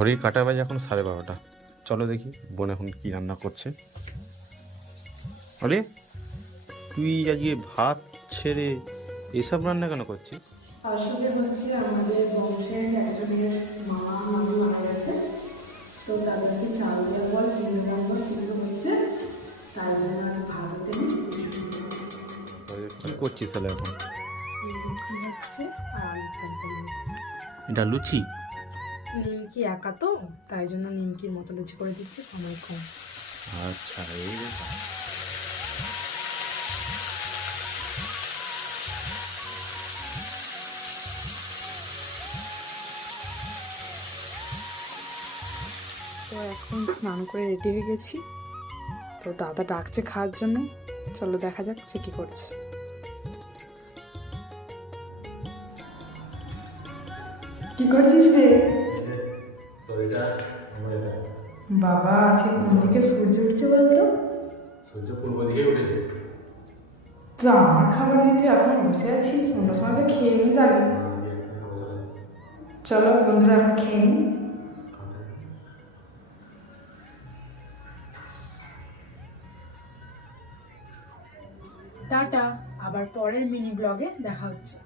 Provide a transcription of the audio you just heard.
ঘড়ির কাঁটা বাজে এখন 12:30। চলো দেখি বোন এখন কি রান্না করছে। আরে তুই আজকে ভাত ছেড়ে এসব রান্না কেন করছিস? আসলে হচ্ছে আমাদের বংশের একজনের মামি মারা গেছে, তো তাদেরকে চাল দেওয়ার পর কিনে দেওয়ার পর সেগুলো হচ্ছে, তার জন্য আজ ভাত হতে কি করছিস তাহলে এখন? লুচি হচ্ছে আর আলুর তরকারি। এটা লুচি? নিমকি একা তো, তাই জন্য নিমকির মতো লুচি করে দিচ্ছি, সময় কম। আচ্ছা এই ব্যাপার। তো এখন স্নান করে রেডি হয়ে গেছি, তো দাদা ডাকছে খাওয়ার জন্য, চলো দেখা যাক সে কি করছে। কি করছিস রে? বাবা আজকে কোন দিকে সূর্য উঠছে বলতো? সূর্য পূর্ব দিকে উঠেছে। তো আমার খাবার নিয়ে তুই এখন বসে আছিস, অন্য সময় তো খেয়ে নি জানি। চলো বন্ধুরা এখন খেয়ে নি। টাটা, আবার পরের মিনি ব্লগে দেখা হচ্ছে।